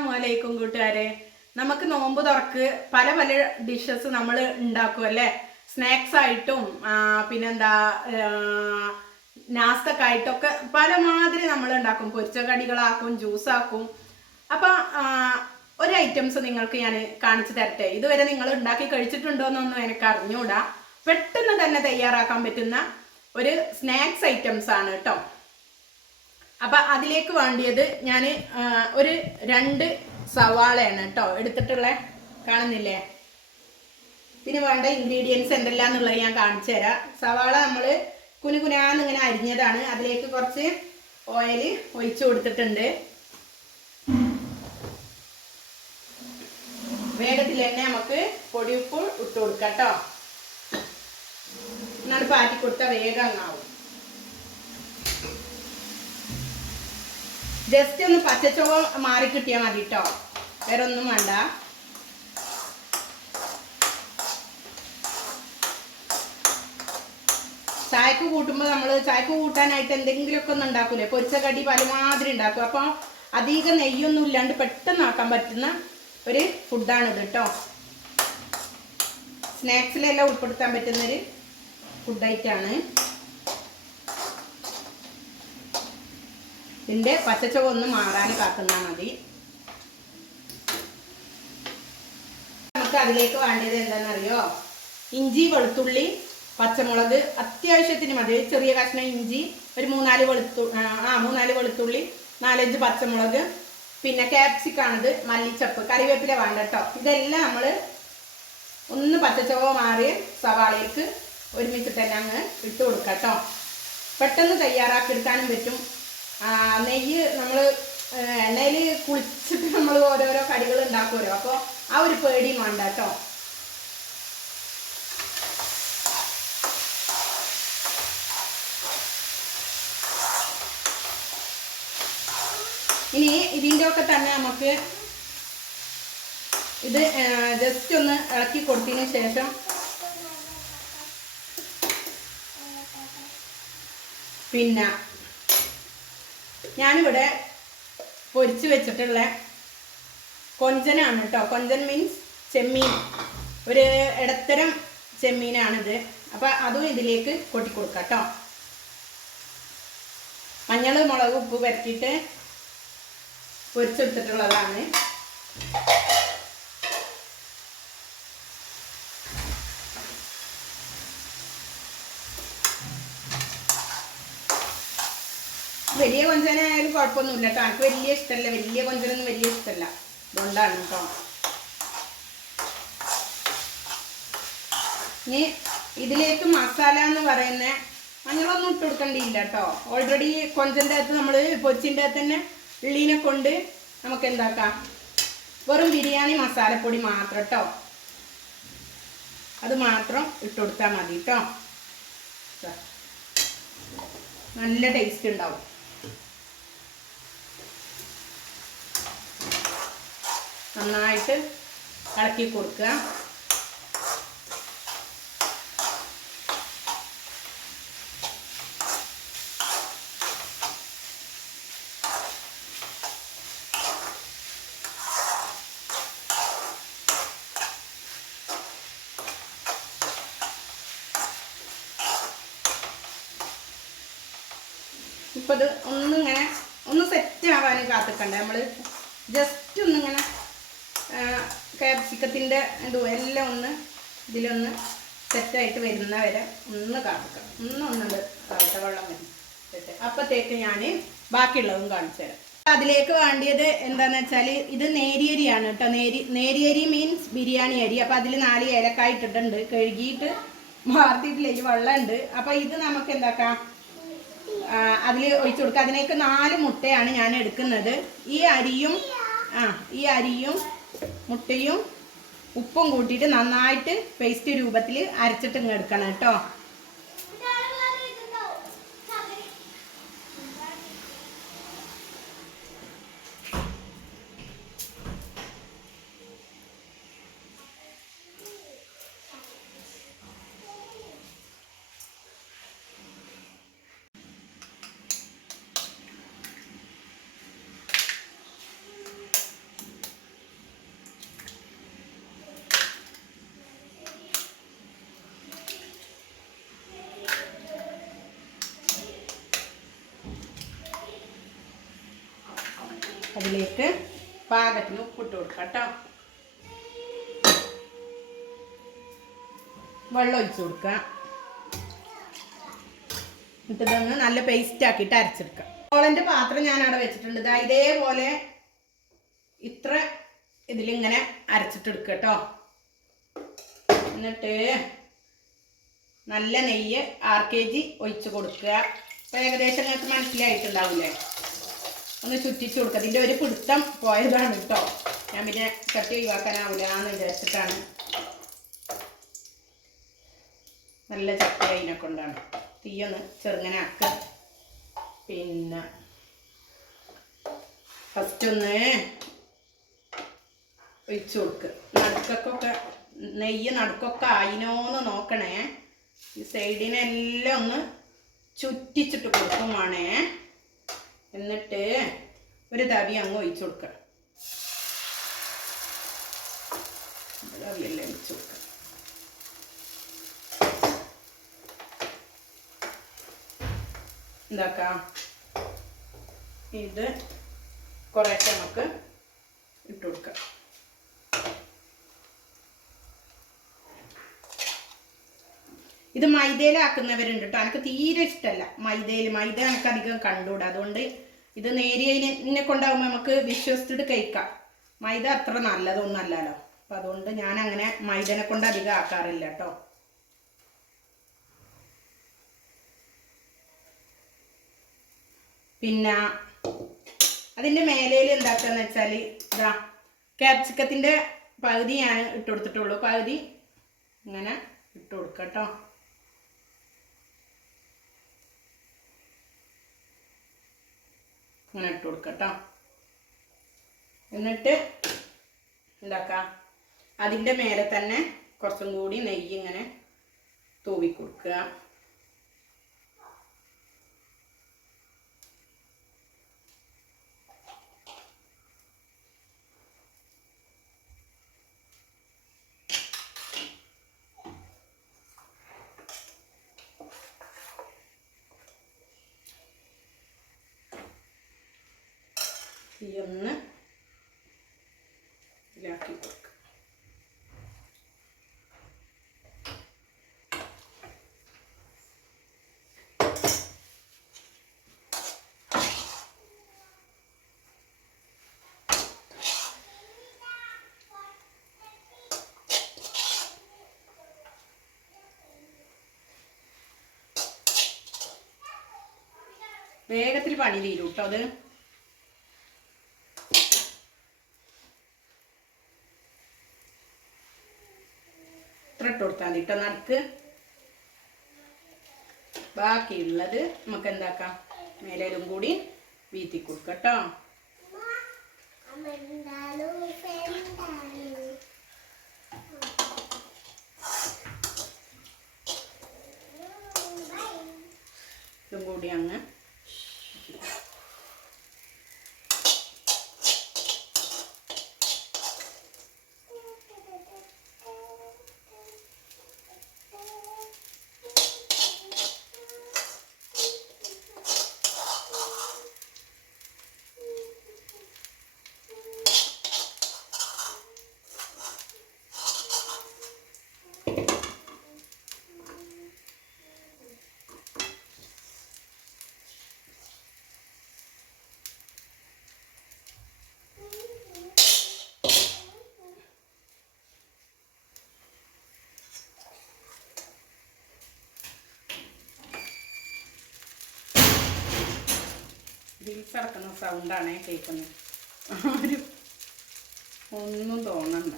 അസ്സലാമലൈക്കും കൂട്ടുകാരെ. നമുക്ക് നോമ്പ് തുറക്ക് പല പല ഡിഷസ് നമ്മൾ ഉണ്ടാക്കും അല്ലേ? സ്നാക്സ് ആയിട്ടും പിന്നെന്താ നാസ്തക്കായിട്ടൊക്കെ പല മാതിരി നമ്മൾ ഉണ്ടാക്കും. പൊരിച്ച കടികളാക്കും ജ്യൂസാക്കും അപ്പം ഒരു ഐറ്റംസ് നിങ്ങൾക്ക് ഞാൻ കാണിച്ചു തരട്ടെ. ഇതുവരെ നിങ്ങൾ ഉണ്ടാക്കി കഴിച്ചിട്ടുണ്ടോ എന്നൊന്നും എനിക്ക് അറിഞ്ഞൂടാ. പെട്ടെന്ന് തന്നെ തയ്യാറാക്കാൻ പറ്റുന്ന ഒരു സ്നാക്സ് ഐറ്റംസ് ആണ് കേട്ടോ അപ്പൊ അതിലേക്ക് വേണ്ടിയത് ഞാൻ ഒരു രണ്ട് സവാളയാണ് കേട്ടോ എടുത്തിട്ടുള്ള. കാണുന്നില്ലേ? പിന്നെ വേണ്ട ഇൻഗ്രീഡിയൻസ് എന്തെല്ലാം എന്നുള്ളത് ഞാൻ കാണിച്ചു തരാം. സവാള നമ്മൾ കുനുകുനാന്ന് ഇങ്ങനെ അരിഞ്ഞതാണ്. അതിലേക്ക് കുറച്ച് ഓയിൽ ഒഴിച്ചു കൊടുത്തിട്ടുണ്ട്. വേഗത്തിൽ തന്നെ നമുക്ക് പൊടിയുപ്പ് ഇട്ട് കൊടുക്കാം കേട്ടോ എന്നാണ് പാറ്റി കൊടുത്താൽ വേഗം അങ്ങാവും ജസ്റ്റ് ഒന്ന് പച്ചച്ചുവ മാറി കിട്ടിയാൽ മതി കേട്ടോ വേറെ ഒന്നും വേണ്ട. ചായക്ക് കൂട്ടുമ്പോൾ നമ്മൾ ചായക്ക് കൂട്ടാനായിട്ട് എന്തെങ്കിലുമൊക്കെ ഒന്ന് ഉണ്ടാക്കൂലേ? പൊരിച്ച കടി പലമാതിരി ഉണ്ടാക്കും. അപ്പോൾ അധികം നെയ്യൊന്നും ഇല്ലാണ്ട് പെട്ടെന്ന് ആക്കാൻ പറ്റുന്ന ഒരു ഫുഡാണിത് കേട്ടോ സ്നാക്സിലെല്ലാം ഉൾപ്പെടുത്താൻ പറ്റുന്നൊരു ഫുഡ് ഐറ്റാണ് ഇതിന്റെ പച്ചച്ചവ ഒന്ന് മാറാൻ കാക്കുന്നാൽ മതി. നമുക്ക് അതിലേക്ക് വേണ്ടത് എന്താണെന്നറിയോ? ഇഞ്ചി വെളുത്തുള്ളി പച്ചമുളക് അത്യാവശ്യത്തിന് മതി. ചെറിയ കഷ്ണം ഇഞ്ചി ഒരു മൂന്നാൽ വെളുത്തു ആ മൂന്നാൽ വെളുത്തുള്ളി നാലഞ്ച് പച്ചമുളക് പിന്നെ ക്യാപ്സിക്കാണിത് മല്ലിച്ചപ്പ് കറിവേപ്പില വേണ്ട കേട്ടോ. ഇതെല്ലാം നമ്മൾ ഒന്ന് പച്ചച്ചവ മാറി സവാളയ്ക്ക് ഒരുമിച്ചിട്ട് തന്നെ അങ്ങ് ഇട്ട് കൊടുക്കാം കേട്ടോ. പെട്ടെന്ന് തയ്യാറാക്കി എടുക്കാനും പറ്റും. നെയ്യ് നമ്മൾ എണ്ണയിൽ കുളിച്ചിട്ട് നമ്മൾ ഓരോരോ കടികൾ ഉണ്ടാക്കുമല്ലോ അപ്പോൾ ആ ഒരു പേടിയും വേണ്ട കേട്ടോ. ഇനി ഇതിന്റെ ഒക്കെ തന്നെ നമുക്ക് ഇത് ജസ്റ്റ് ഒന്ന് ഇളക്കി കൊടുത്തതിന് ശേഷം പിന്നെ ഞാനിവിടെ പൊരിച്ച് വെച്ചിട്ടുള്ള കൊഞ്ചനാണ് കേട്ടോ കൊഞ്ചൻ മീൻസ് ചെമ്മീൻ. ഒരു ഇടത്തരം ചെമ്മീനാണിത്. അപ്പം അതും ഇതിലേക്ക് കൊട്ടിക്കൊടുക്കാം കേട്ടോ മഞ്ഞൾ മുളക് ഉപ്പ് പരത്തിയിട്ട് പൊരിച്ചെടുത്തിട്ടുള്ളതാണ്. വലിയ കൊഞ്ചനായാലും കുഴപ്പമൊന്നുമില്ല. കേട്ടോ. എനിക്ക് വലിയ ഇഷ്ടമല്ല. വലിയ കൊഞ്ചനൊന്നും വലിയ ഇഷ്ടമല്ല. അതുകൊണ്ടാണ് കേട്ടോ. ഇനി ഇതിലേക്ക് മസാല എന്ന് പറയുന്ന അങ്ങനെയൊന്നും ഇട്ട് കൊടുക്കേണ്ടിയില്ല കേട്ടോ. ഓൾറെഡി കൊഞ്ചന്റെ അകത്ത് നമ്മൾ പൊച്ചിന്റെ അകത്ത് തന്നെ ഉള്ളീനെ കൊണ്ട് നമുക്ക് എന്താക്കാം? വെറും ബിരിയാണി മസാലപ്പൊടി മാത്രം കേട്ടോ. അത് മാത്രം ഇട്ട് കൊടുത്താൽ മതി കേട്ടോ. നല്ല ടേസ്റ്റ് ഉണ്ടാവും. നന്നായിട്ട് ഇളക്കി കൊടുക്കുക. ഇപ്പം ഇത് ഒന്നിങ്ങനെ ഒന്ന് സെറ്റ് ആവാൻ കാത്തിക്കണ്ട? നമ്മൾ ജസ്റ്റ് ഒന്നിങ്ങനെ ക്യാപ്സിക്കത്തിന്റെ എന്തോ എല്ലാം ഒന്ന് ഇതിലൊന്ന് സെറ്റായിട്ട് വരുന്ന വരെ ഒന്ന് കാണിക്കാം ഒന്ന് ഒന്നുണ്ട് കാത്ത വെള്ളം വരും അപ്പത്തേക്ക് ഞാൻ ബാക്കിയുള്ളതും കാണിച്ചു തരാം. അതിലേക്ക് വേണ്ടിയത് എന്താന്ന് വെച്ചാൽ ഇത് നേരിയരിയാണ് കേട്ടോ. നേരി നേരിയരി മീൻസ് ബിരിയാണി അരി. അപ്പം അതിൽ നാല് ഏലക്കായ ഇട്ടിട്ടുണ്ട്. കഴുകിയിട്ട് മാർത്തിയിട്ടില്ല ഈ വെള്ളമുണ്ട്. അപ്പം ഇത് നമുക്ക് എന്താക്കാം? അതിൽ ഒഴിച്ചു കൊടുക്കുക അതിലേക്ക് നാല് മുട്ടയാണ് ഞാൻ എടുക്കുന്നത്. ഈ അരിയും ആ ഈ അരിയും മുട്ടയും ഉപ്പും കൂട്ടിയിട്ട് നന്നായിട്ട് പേസ്റ്റ് രൂപത്തിൽ അരച്ചിട്ട് എടുക്കണം കേട്ടോ. അതിലേക്ക് പാകത്തിന് ഉപ്പിട്ട് കൊടുക്കാം കേട്ടോ. വെള്ളം ഒഴിച്ച് കൊടുക്കുക. എന്നിട്ട് ഇതൊന്ന് നല്ല പേസ്റ്റ് ആക്കിയിട്ട് അരച്ചെടുക്കാം ഓളന്റെ പാത്രം ഞാൻ അവിടെ വെച്ചിട്ടുണ്ട്. ഇതാ ഇതേപോലെ ഇത്ര ഇതിലിങ്ങനെ അരച്ചിട്ടെടുക്കുക കേട്ടോ. എന്നിട്ട് നല്ല നെയ്യ് ആർ കെ ജി ഒഴിച്ച് കൊടുക്കുക. ഇപ്പം ഏകദേശം നിങ്ങൾക്ക് മനസ്സിലായിട്ടുണ്ടാവില്ലേ ഒന്ന് ചുറ്റിച്ചു കൊടുക്കുക ഇതിന്റെ ഒരു പിടുത്തം പോയതാണ് കേട്ടോ ഞാൻ പിന്നെ ചട്ടി ഒഴിവാക്കാനാവില്ല എന്ന് വിചാരിച്ചിട്ടാണ്. നല്ല ചട്ടി അതിനെ കൊണ്ടാണ്. തീയൊന്ന് ചെറുങ്ങനെ ആക്കുക പിന്നെ ഫസ്റ്റ് ഒന്ന് ഒഴിച്ചു കൊടുക്കുക നടുക്കൊക്കെ നെയ്യ് നടുക്കൊക്കെ ആയിനോന്ന് നോക്കണേ. ഈ സൈഡിനെല്ലാം ഒന്ന് ചുറ്റിച്ചിട്ട് കൊടുക്കും വേണേ എന്നിട്ട് ഒരു തവി അങ്ങ് ഒഴിച്ചു കൊടുക്കുക ഒരു തവിയെല്ലാം ഒഴിച്ചു കൊടുക്കണം. എന്താക്കാം? ഇത് കുറേശ്ശെ നമുക്ക് ഇട്ട് കൊടുക്കാം. ഇത് മൈദയിലാക്കുന്നവരുണ്ട് കേട്ടോ എനിക്ക് തീരെ ഇഷ്ടമല്ല മൈദയിൽ മൈദ എനിക്ക് അധികം കണ്ടുകൂടാ അതുകൊണ്ട് ഇത് നേരിയതിനെ കൊണ്ടാകുമ്പോൾ നമുക്ക് വിശ്വസിച്ചിട്ട് കഴിക്കാം. മൈദ അത്ര നല്ലതൊന്നല്ലല്ലോ. അപ്പം അതുകൊണ്ട് ഞാൻ അങ്ങനെ മൈദനെ കൊണ്ട് അധികം ആക്കാറില്ല കേട്ടോ പിന്നെ അതിന്റെ മേലയിൽ എന്താക്കാന്ന് വെച്ചാൽ ഇതാ ക്യാപ്സിക്കത്തിന്റെ പകുതി ഞാൻ ഇട്ട് കൊടുത്തിട്ടുള്ളൂ. പകുതി ഇങ്ങനെ ഇട്ട് കൊടുക്കാം കേട്ടോ ഇങ്ങനെ ഇട്ട് കൊടുക്കാം കേട്ടോ എന്നിട്ട് എന്താക്കാം? അതിന്റെ മേലെ തന്നെ കുറച്ചും കൂടി നെയ്യ് ഇങ്ങനെ തൂവി കൊടുക്കുക തീയൊന്ന് ഇതിലാക്കി കൊടുക്കുക വേഗത്തിൽ പണി തീരും കേട്ടോ അത്. ഇട്ട് കൊടുത്താൽ മതി. കേട്ടോ നടുക്ക് ബാക്കിയുള്ളത് നമുക്ക് എന്താക്കാം? മേലേലും കൂടി വീത്തി കൊടുക്കാം കേട്ടോ. ഇതും കൂടി അങ്ങ് ബീഫ് ഇറക്കുന്ന സൗണ്ടാണ് കേൾക്കുന്നത് ഒരു ഒന്നും തോന്നണ്ട.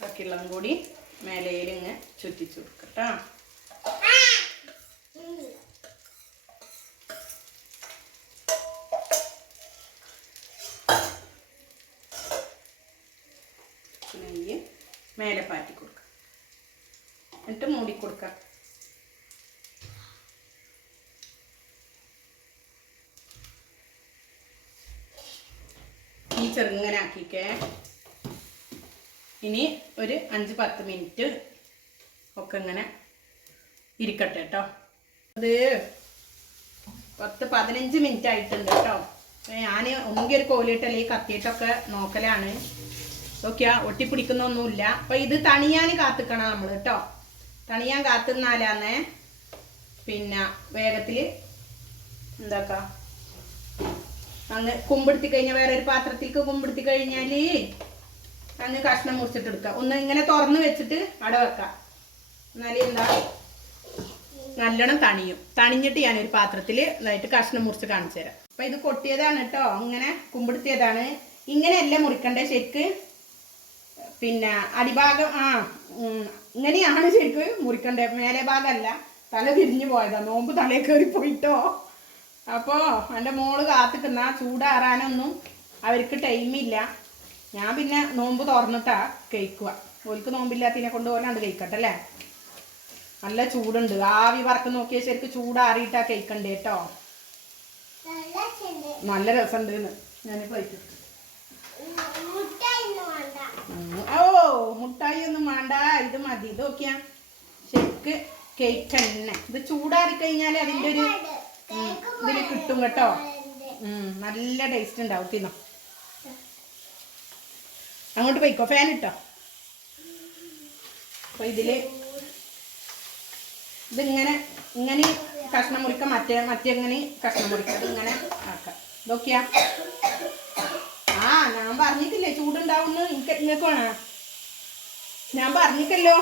ബാക്കിയുള്ളതും കൂടി മേലയിലിങ്ങ് ചുറ്റിച്ചു കൊടുക്കട്ടോ നെയ്യ് മേലെ പാറ്റി കൊടുക്കുക എന്നിട്ട് മൂടി കൊടുക്കുക ഈ ചെറുങ്ങനെ ആക്കിക്കേ. ഇനി ഒരു അഞ്ച് പത്ത് മിനിറ്റ് ഒക്കെ ഇങ്ങനെ ഇരിക്കട്ടെ കേട്ടോ. അത് പത്ത് പതിനഞ്ച് മിനിറ്റ് ആയിട്ടുണ്ട് കേട്ടോ. ഞാൻ ഒന്നുകിൽ ഒരു കോലിട്ട് അല്ലെങ്കിൽ കത്തിയിട്ടൊക്കെ നോക്കലാണ്. നോക്കിയാ ഒട്ടിപ്പിടിക്കുന്നൊന്നുമില്ല. അപ്പൊ ഇത് തണിയാൻ കാത്തിക്കണം നമ്മൾ കേട്ടോ. തണിയാൻ കാത്തുന്നാലാന്ന്. പിന്നെ വേഗത്തിൽ എന്താക്കാ? അങ്ങ് കുമ്പിടുത്തി കഴിഞ്ഞാൽ വേറെ ഒരു പാത്രത്തിലേക്ക് കുമ്പിടുത്തി കഴിഞ്ഞാൽ അങ്ങ് കഷ്ണം മുറിച്ചിട്ട് എടുക്കാം ഒന്ന് ഇങ്ങനെ തുറന്ന് വെച്ചിട്ട് അട വെക്കാം എന്നാലേ എന്താ? നല്ലോണം തണിയും. തണിഞ്ഞിട്ട് ഞാനൊരു പാത്രത്തിൽ ഇതായിട്ട് കഷ്ണം മുറിച്ച് കാണിച്ചു തരാം അപ്പൊ ഇത് കൊട്ടിയതാണ് കേട്ടോ. ഇങ്ങനെ കുമ്പിടുത്തിയതാണ്. ഇങ്ങനെയല്ല മുറിക്കണ്ടേ ശരിക്ക്? പിന്നെ അടിഭാഗം ആ ഇങ്ങനെയാണ് ശരിക്ക് മുറിക്കണ്ടേ. മേലെ ഭാഗമല്ല തല തിരിഞ്ഞു പോയതാ. നോമ്പ് തലേ കയറി പോയിട്ടോ. അപ്പോ എന്റെ മോൾ കാത്തിക്കുന്ന ചൂടാറാനൊന്നും അവർക്ക് ടൈമില്ല ഞാൻ പിന്നെ നോമ്പ് തുറന്നിട്ടാ കഴിക്കുക. ഓൽക്ക് നോമ്പില്ലാത്തതിനെ കൊണ്ട് പോലാണ്ട് കഴിക്കട്ടെ അല്ലേ? നല്ല ചൂടുണ്ട്. ആവി പറക്ക് നോക്കിയ ശരിക്ക് ചൂടാറിയിട്ടാ കഴിക്കണ്ടേ കേട്ടോ നല്ല രസമുണ്ട് ഞാനിപ്പോ കഴിക്കും. ഓ മുട്ടായി ഒന്നും വേണ്ട. ഇത് മതി. ഇത് നോക്കിയാ ശരിക്ക് കേക്ക് തന്നെ ഇത് ചൂടാറി കഴിഞ്ഞാൽ അതിന്റെ ഒരു ഇതിൽ ഇതിൽ കിട്ടും കേട്ടോ. നല്ല ടേസ്റ്റ് ഉണ്ടാവും തിന്നോ അങ്ങോട്ട് പോയിക്കോ ഫാൻ ഇട്ടോ? അപ്പൊ ഇതിൽ ഇതിങ്ങനെ ഇങ്ങനെ കഷ്ണം മുറിക്കാം മറ്റേ മറ്റേ ഇങ്ങനെ കഷ്ണം മുറിക്കാം ഇങ്ങനെ ആക്കാം. ഇതൊക്കെയാ. ആ ഞാൻ പറഞ്ഞിട്ടില്ലേ ചൂടുണ്ടാവുന്ന എനിക്ക് നിങ്ങൾക്ക് വേണോ. ഞാൻ പറഞ്ഞിട്ടല്ലോ.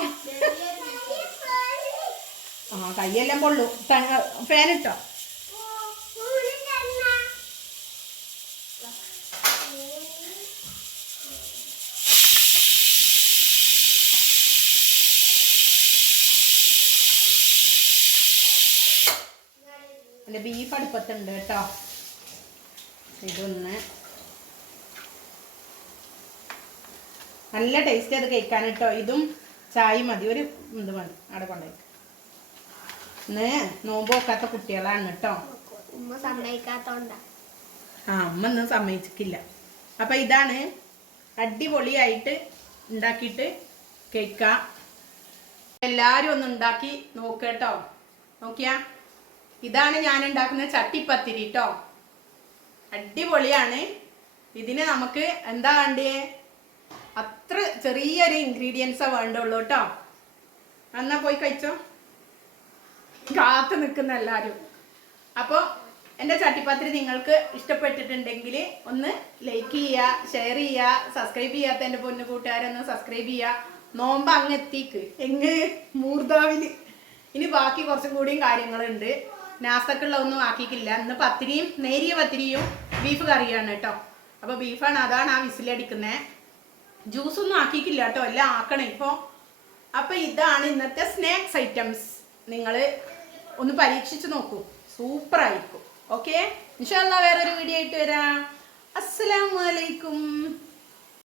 ആ കൈയെല്ലാം പൊള്ളു. എന്റെ ബീഫ് അടുപ്പത്തുണ്ട് കേട്ടോ. ഇതൊന്ന് നല്ല ടേസ്റ്റ് അത് കഴിക്കാൻ കേട്ടോ ഇതും ചായ മതി. ഒരു ഇത് മതി അവിടെ കൊണ്ടുപോയി. ഇന്ന് നോമ്പ് വെക്കാത്ത കുട്ടികളാണ് കേട്ടോ. ആ അമ്മ ഒന്നും സമ്മതിച്ചിട്ടില്ല. അപ്പൊ ഇതാണ് അടിപൊളിയായിട്ട് ഉണ്ടാക്കിയിട്ട് കഴിക്കാം എല്ലാരും ഒന്ന് ഉണ്ടാക്കി നോക്കട്ടോ നോക്കിയാ? ഇതാണ് ഞാൻ ഉണ്ടാക്കുന്ന ചട്ടിപ്പത്തിരി കേട്ടോ. അടിപൊളിയാണ്. ഇതിന് നമുക്ക് എന്താ വേണ്ടേ അത്ര ചെറിയൊരു ഇൻഗ്രീഡിയൻസാ വേണ്ടുള്ളൂ കേട്ടോ എന്നാ പോയി കഴിച്ചോ? കാത്തു നിൽക്കുന്ന എല്ലാരും. അപ്പോൾ എന്റെ ചട്ടിപ്പാത്രി നിങ്ങൾക്ക് ഇഷ്ടപ്പെട്ടിട്ടുണ്ടെങ്കിൽ ഒന്ന് ലൈക്ക് ചെയ്യുക ഷെയർ ചെയ്യുക സബ്സ്ക്രൈബ് ചെയ്യാത്ത എന്റെ പൊന്നു കൂട്ടുകാരൊന്ന് സബ്സ്ക്രൈബ് ചെയ്യുക. നോമ്പ് അങ്ങ് എത്തിക്ക്. എങ്ങ്? മൂർദാവിൽ ഇനി ബാക്കി കുറച്ചും കൂടിയും കാര്യങ്ങളുണ്ട്. ഒന്നും ആക്കിയിട്ടില്ല ഇന്ന് പത്തിരിയും നേരിയ പത്തിരിയും ബീഫ് കറിയാണ് കേട്ടോ അപ്പോൾ ബീഫാണ് അതാണ് ആ വിസിലടിക്കുന്നത് ജ്യൂസൊന്നും ആക്കിയിട്ടില്ല കേട്ടോ എല്ലാം ആക്കണം ഇപ്പോൾ അപ്പോൾ ഇതാണ് ഇന്നത്തെ സ്നാക്സ് ഐറ്റംസ്. നിങ്ങൾ ഒന്ന് പരീക്ഷിച്ച് നോക്കൂ. സൂപ്പർ ആയിരിക്കും ഓക്കെ ഇൻഷാല്ല വേറൊരു വീഡിയോ ആയിട്ട് വരാം. അസ്സലാമലൈക്കും